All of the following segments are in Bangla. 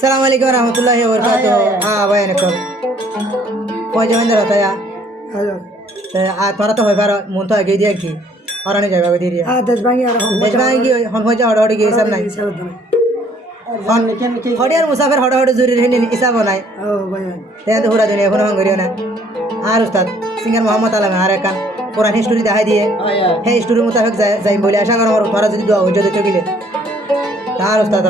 Assalamualaikum warahmatullahi wabarakatuh. Bayan ko. Pwede man dara taya. Thora to hoy paro mun to age diya ki. Orane jayba ko diriya. দেশভাঙি R Deshbangi hon hoja hod hod gi sab nai. Hodiyar musafir hod hod zuri rehni isab nai. Te to pura dunia kono hangoriyo na. Ar ustad singer Muhammad Alam ar ekan Quran history দেখাই দিয়ে হে history মোতাবেক যাই বলে আশা করো আমার তোরা যদি দোয়া হইজো দিতে গিলে তার উস্তাদ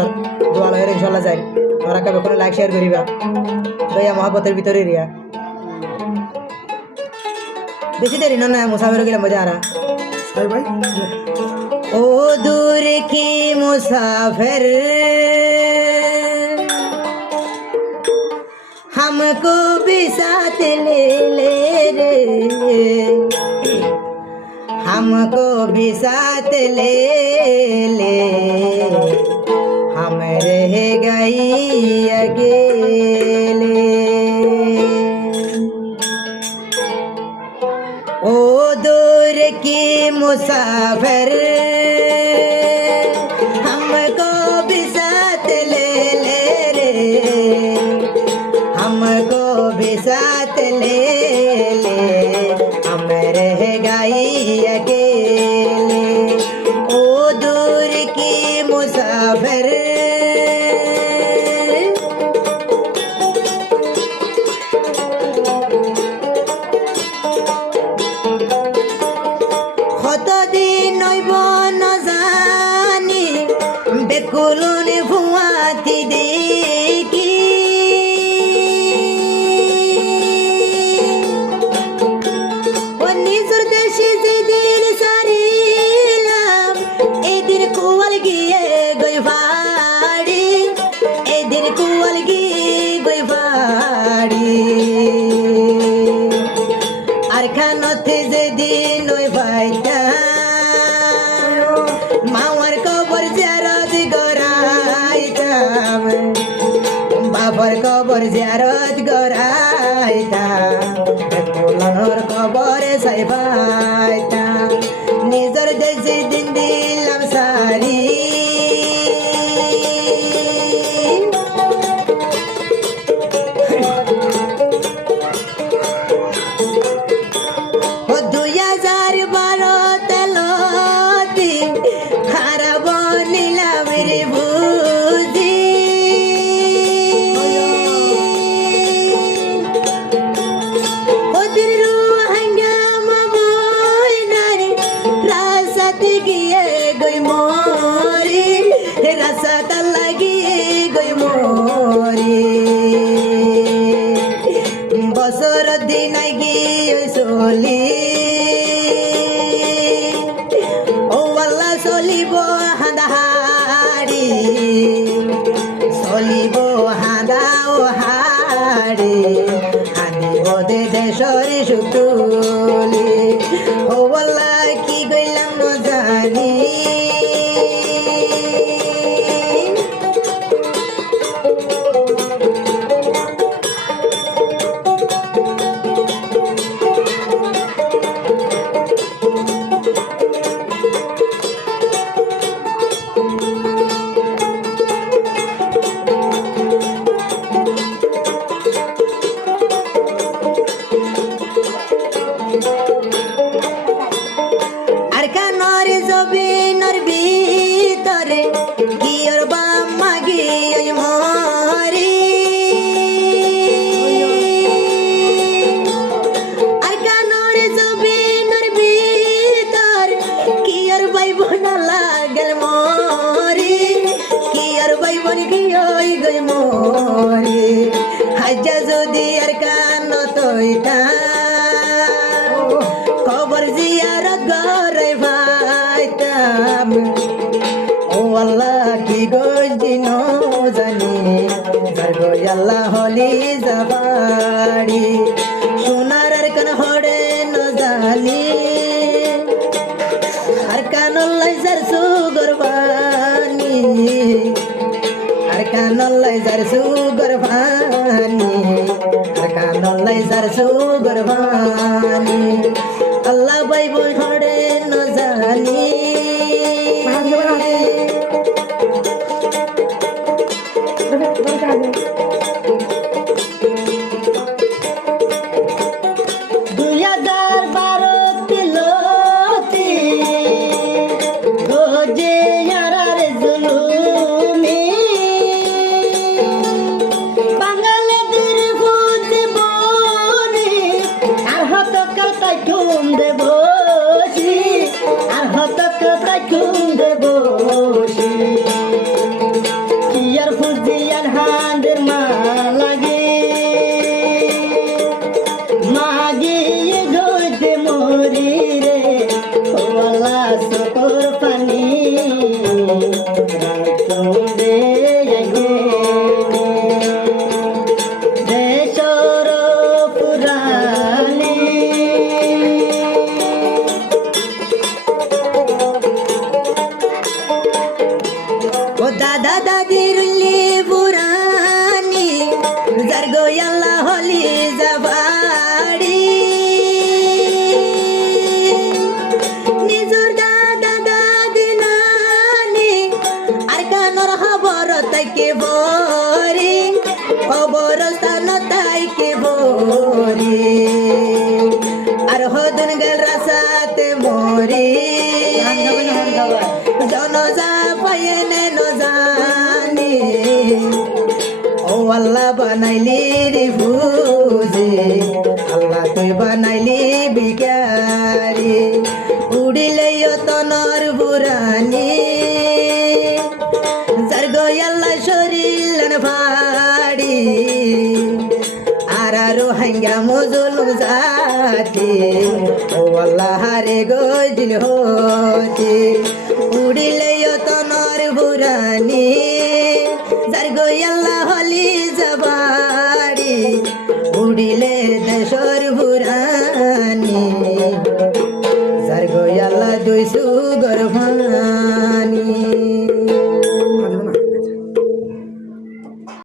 দোয়া লয়ের ইনশাআল্লাহ যাই তোরা কবে কোনো লাইক শেয়ার করিবা দয়া মহব্বতের ভিতরে রিয়া বেশি দেরি না মুসাফির গেলে মজা আরা ভাই ओ दूर की मुसाफिर हमको भी साथ ले ले रे हमको भी साथ ले ले हम रह गई अकेले ओ दूर की मुसाफिर हमको भी साथ ले ले रे हमको भी साथ ले ले हम रह गई अकेले ओ दूर की मुसाफिर কতদিন হইব নজানি বেকুলনি ভুয়াতি দেখি ও নিজের দেশে যেদিন সারিলাম এদিন কুয়াল গিয়ে গই ভাড়ি এদিন কুয়াল গিয়ে গই ভাড়ি আর খানতে যেদিন ওই ভাইটা মাওয়ার কবর জিয়ারত গরাইতাম বাবার কবর জিয়ারত গরাইতাম বেকুলনোর কবরে সাইবাইতাম নিজের দেশে দিন দিলাম সারি ও 2012 তেলতি খারাপ নিলাম রে বুঝি ওদের হাঙ্গামা বই নারে রাসাতে গিয়ে গই মরি রাসাত লাগিয়ে গই মরি বছর দিন গিয়ে চলি ও আল্লাহ চলিব হাঁদাহাড়ি চলিব হাঁদা ও হাড়ি আনিব দে দেশর সুতুলি ও আল্লাহ কি গইলাম ন জানি আর কানর জবিনর ভিতরে কিয়র বাম মাগি ওই মরি আর কানর জবিনর ভিতর কিয়র বাইবন লাগল মরি কিয়র বাইবন গিয়ে গই মরি হাজা যদি আর কান তইতা কবর জিয়ারত গরে ভাইতাম ও আল্লাহ কি গোজ দিন জানি যার গই আল্লাহ হলি যাবাড়ি সোনার আর কান হড়ে ন জানি আর কান লাই যার সুগর বানি আর কান লাই যার সুগর বানি আর কান লাই যার সুগর বানি আল্লাহ বাইবল হড়ে ন জানি দাদা দাদিরুল্লি পুরানি জারগো আল্লাহ হলি যাবাড়ি নিজর দাদা দাদি নানি আর কানর খবর তাইকে বরি অবরস্থান তাইকে বরি আর হদন গেল রাসাতে মরি জনজা পাইনে নজানি ও আল্লাহ বানাইলি রে বুঝি আল্লাহ তুই বানাইলি বিকারি উড়িলে তনর বুরানি জারগো আল্লাহ শরীর ভাড়ি আরো হাঙ্গা মজুলুম জাতি ও আল্লাহ রে গজিল হতি উড়িলে তনর বুরানি জারগো আল্লাহ হলি যাবাড়ি উড়িলে